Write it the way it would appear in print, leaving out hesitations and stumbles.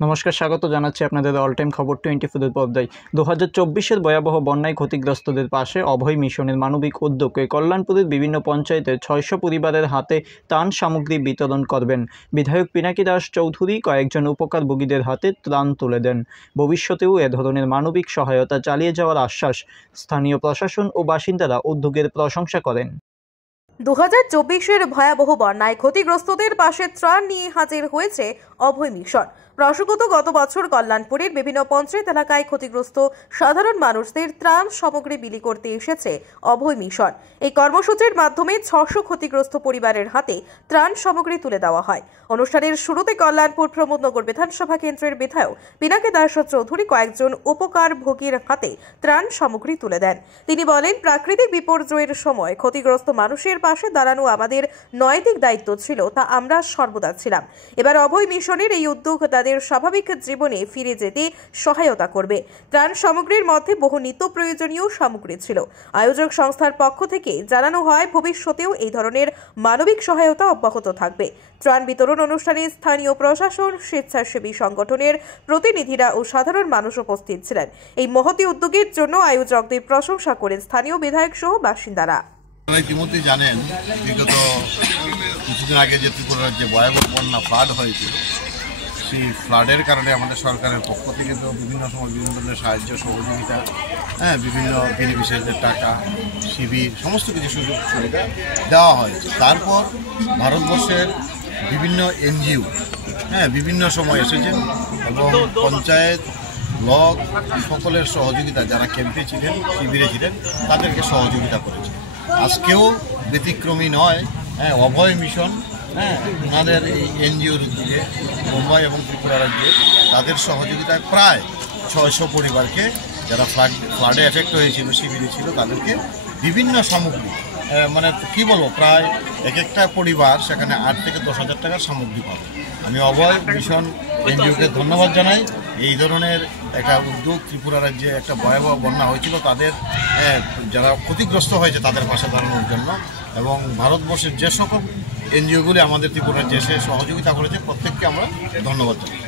নমস্কার, স্বাগত জানাচ্ছি আপনাদের অল টাইম খবর 24 পর্দায়। 2024-এর ভয়াবহ বন্যায় ক্ষতিগ্রস্তদের পাশে অভয় মিশনের মানবিক উদ্যোগে কল্যাণপুরের বিভিন্ন পঞ্চায়েতের 600 পরিবারের হাতে ত্রাণ সামগ্রী বিতরণ করবেন বিধায়ক পিনাকি দাস চৌধুরী। কয়েকজন উপকারভোগীদের হাতে ত্রাণ তুলে দেন। ভবিষ্যতেও এ ধরনের মানবিক সহায়তা চালিয়ে যাওয়ার আশ্বাস স্থানীয় প্রশাসন ও বাসিন্দারা উদ্যোগের প্রশংসা করেন। 2024-এর ভয়াবহ বন্যায় ক্ষতিগ্রস্তদের পাশে ত্রাণ নিয়ে হাজির হয়েছে অভয় মিশন। প্রসঙ্গত, গত বছর কল্যাণপুরের বিভিন্ন পঞ্চায়েত এলাকায় ক্ষতিগ্রস্ত সাধারণ মানুষদের ত্রাণ সামগ্রী বিলি করতে এসেছে অভয় মিশন। এই কর্মসূচির মাধ্যমে 600 ক্ষতিগ্রস্ত পরিবারের হাতে ত্রাণ সামগ্রী তুলে দেওয়া হয়। অনুষ্ঠানের শুরুতে কল্যাণপুর প্রমোদনগর বিধানসভা কেন্দ্রের বিধায়ক পিনাকি দাস চৌধুরী কয়েকজন উপকারভোগীর হাতে ত্রাণ সামগ্রী তুলে দেন। তিনি বলেন, প্রাকৃতিক বিপর্যয়ের সময় ক্ষতিগ্রস্ত মানুষের পাশে দাঁড়ানো আমাদের নৈতিক দায়িত্ব ছিল, তা আমরা সর্বদা ছিলাম। এবার অভয় মিশনের এই উদ্যোগ তাদের স্বাভাবিক জীবনে ফিরে যেতে সহায়তা করবে। ত্রাণ সামগ্রীর মধ্যে বহু নিত্য প্রয়োজনীয় সামগ্রী ছিল। আয়োজক সংস্থার পক্ষ থেকে জানানো হয়, ভবিষ্যতেও এই ধরনের মানবিক সহায়তা অব্যাহত থাকবে। ত্রাণ বিতরণ অনুষ্ঠানে স্থানীয় প্রশাসন, স্বেচ্ছাসেবী সংগঠনের প্রতিনিধিরা ও সাধারণ মানুষ উপস্থিত ছিলেন। এই মহতী উদ্যোগের জন্য আয়োজকদের প্রশংসা করেন স্থানীয় বিধায়ক সহ বাসিন্দারা। ইতিমধ্যে জানেন, বিগত কিছুদিন আগে যে ত্রিপুরা রাজ্যে ভয়াবহ বন্যা ফ্লাড হয়েছিল, সেই ফ্লাডের কারণে আমাদের সরকারের পক্ষ থেকে তো বিভিন্ন সময় বিভিন্ন ধরনের সাহায্য সহযোগিতা, বিভিন্ন বেনিফিশিয়ারিদের টাকা, শিবির, সমস্ত কিছু সুযোগ সুবিধা দেওয়া হয়েছে। তারপর ভারতবর্ষের বিভিন্ন এনজিও বিভিন্ন সময় এসেছেন এবং পঞ্চায়েত, ব্লক সকলের সহযোগিতা, যারা ক্যাম্পে ছিলেন, শিবিরে ছিলেন, তাদেরকে সহযোগিতা করেছে। আজকেও ব্যতিক্রমী নয়। অভয় মিশন ওনাদের এই এনজিওর উদ্যোগে মুম্বাই এবং ত্রিপুরা রাজ্যে তাদের সহযোগিতায় প্রায় 600 পরিবারকে, যারা ফ্লাডে এফেক্ট হয়েছিল, শিবিরে ছিল, তাদেরকে বিভিন্ন সামগ্রী, মানে কী বলবো, প্রায় এক একটা পরিবার সেখানে 8 থেকে 10,000 টাকার সামগ্রী পাবে। আমি অভয় মিশন এনজিওকে ধন্যবাদ জানাই। এই ধরনের একটা উদ্যোগ, ত্রিপুরা রাজ্যে একটা ভয়াবহ বন্যা হয়েছিল, তাদের যারা ক্ষতিগ্রস্ত হয়েছে তাদের পাশে দাঁড়ানোর জন্য, এবং ভারতবর্ষের যে সকল এনজিওগুলি আমাদের ত্রিপুরা রাজ্যে এসে সহযোগিতা করেছে, প্রত্যেককে আমরা ধন্যবাদ জানাই।